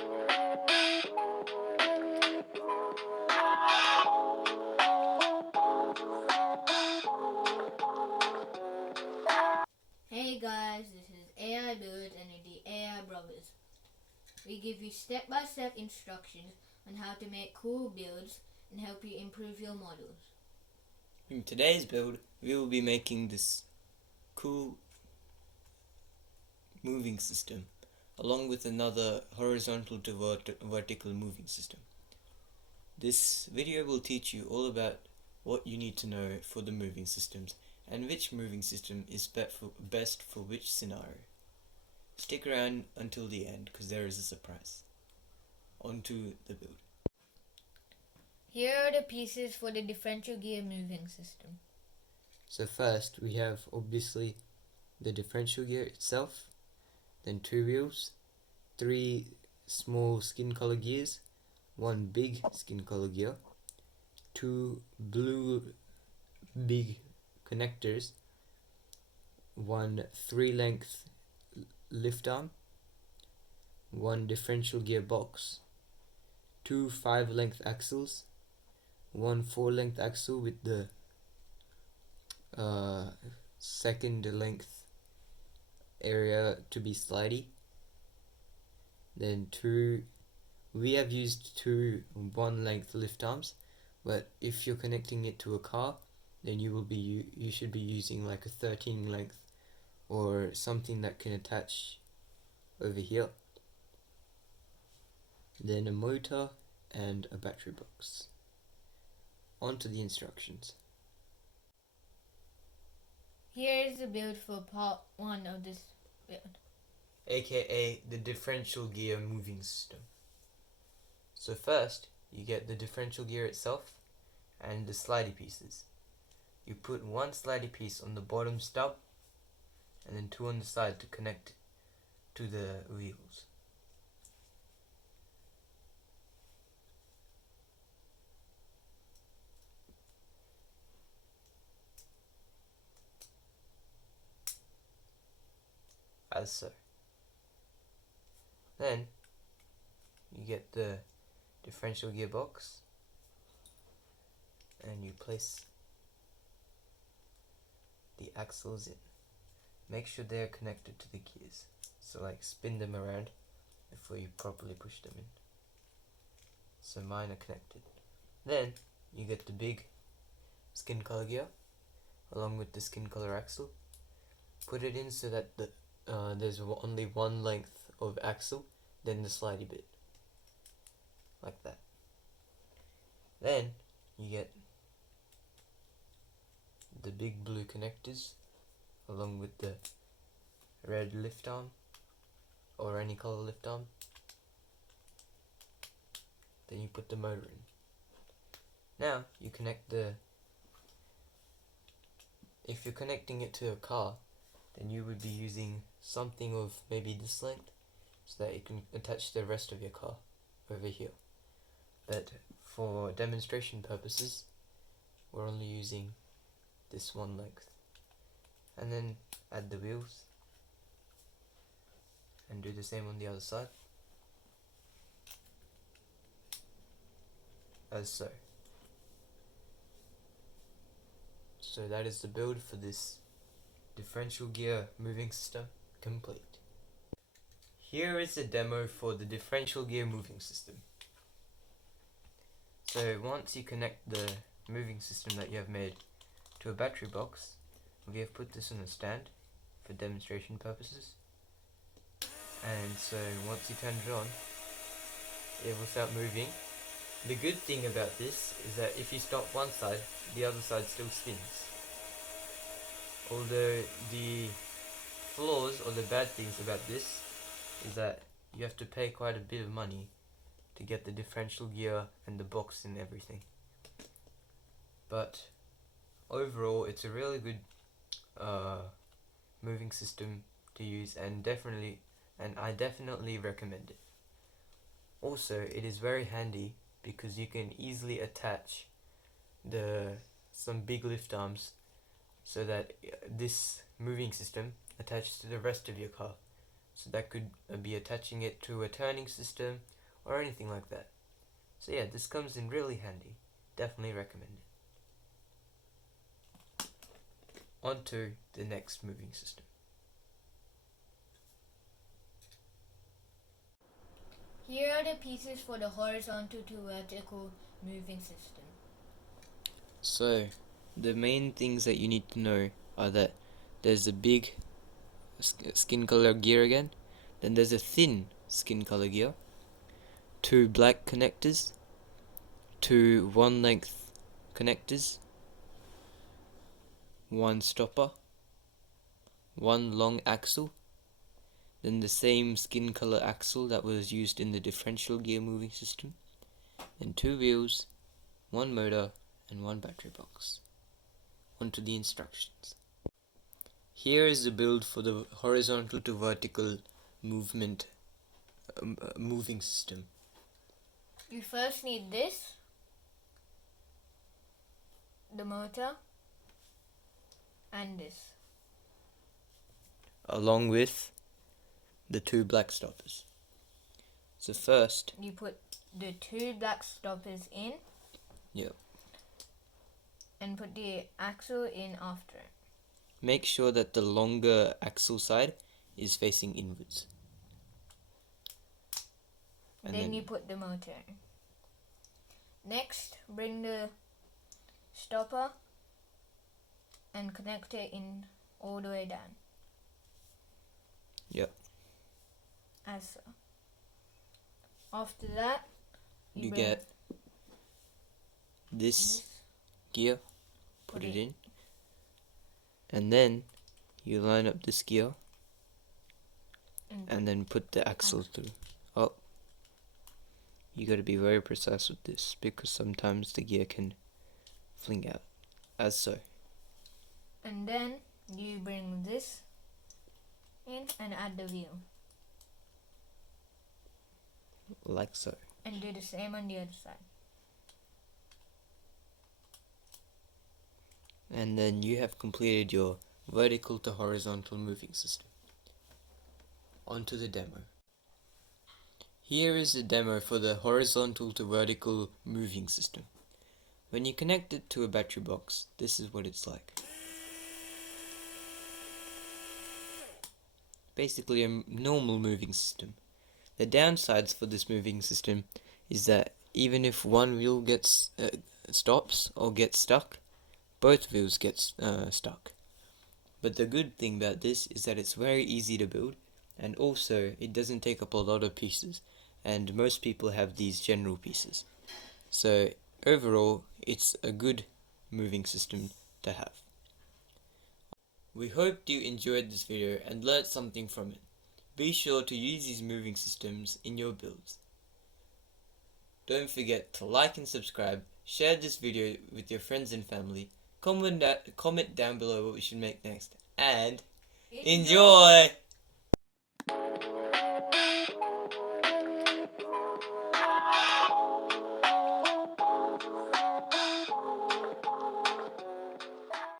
Hey guys, this is AI Builds and the AI Brothers. We give you step-by-step instructions on how to make cool builds and help you improve your models. In today's build, we will be making this cool moving system along with another horizontal to vertical moving system. This video will teach you all about what you need to know for the moving systems and which moving system is best for which scenario. Stick around until the end because there is a surprise. On to the build. Here are the pieces for the differential gear moving system. So first we have obviously the differential gear itself, then 2 wheels, 3 small skin color gears, 1 big skin color gear, 2 blue big connectors, 1 3-length lift arm, 1 differential gear box, 2 5-length axles, 1 4-length axle with the second length area to be slidey, then we have used 2 1-length lift arms, but if you're connecting it to a car, then you should be using like a 13 length or something that can attach over here, then a motor and a battery box. On to the instructions. Here is the build for part 1 of this build, aka the differential gear moving system. So first you get the differential gear itself and the slidey pieces. You put 1 slidey piece on the bottom stub and then 2 on the side to connect to the wheels. As so. Then you get the differential gearbox and you place the axles in. Make sure they are connected to the gears, so like spin them around before you properly push them in. So mine are connected. Then you get the big skin color gear along with the skin color axle. Put it in so that there's only 1 length of axle, then the slidey bit, like that. Then you get the big blue connectors along with the red lift arm or any color lift arm. Then you put the motor in. Now you connect if you're connecting it to a car, then you would be using something of maybe this length so that you can attach the rest of your car over here. But for demonstration purposes, we're only using this 1 length. And then add the wheels and do the same on the other side, as so. So that is the build for this differential gear moving system complete. Here is a demo for the differential gear moving system. So once you connect the moving system that you have made to a battery box, we have put this on a stand for demonstration purposes. And so once you turn it on, it will start moving. The good thing about this is that if you stop one side, the other side still spins. Although the flaws or the bad things about this is that you have to pay quite a bit of money to get the differential gear and the box and everything. But overall, it's a really good moving system to use, and I definitely recommend it. Also, it is very handy because you can easily attach some big lift arms so that this moving system attaches to the rest of your car, So that could be attaching it to a turning system or anything like that. So yeah, this comes in really handy. Definitely recommend it. On to the next moving system. Here are the pieces for the horizontal to vertical moving system. So, the main things that you need to know are that there's a big skin color gear again, then there's a thin skin color gear, 2 black connectors, 2 1 length connectors, 1 stopper, 1 long axle, then the same skin color axle that was used in the differential gear moving system, then 2 wheels, 1 motor, and 1 battery box. Onto the instructions. Here is the build for the horizontal to vertical movement moving system. You first need this, the motor, and this. Along with the 2 black stoppers. So first, you put the 2 black stoppers in. Yep. And put the axle in after it. Make sure that the longer axle side is facing inwards. And then you put the motor in. Next, bring the stopper and connect it in all the way down. Yep. As so. After that, you get this gear, put it in, and then you line up this gear and then put the axle through. Oh, you got to be very precise with this because sometimes the gear can fling out, as so. And then you bring this in and add the wheel. Like so. And do the same on the other side. And then you have completed your vertical to horizontal moving system. Onto the demo. Here is the demo for the horizontal to vertical moving system. When you connect it to a battery box, this is what it's like. Basically a normal moving system. The downsides for this moving system is that even if one wheel gets stops or gets stuck, both wheels get stuck. But the good thing about this is that it's very easy to build, and also it doesn't take up a lot of pieces, and most people have these general pieces. So overall, it's a good moving system to have. We hope you enjoyed this video and learned something from it. Be sure to use these moving systems in your builds. Don't forget to like and subscribe, share this video with your friends and family, comment down below what we should make next, and enjoy!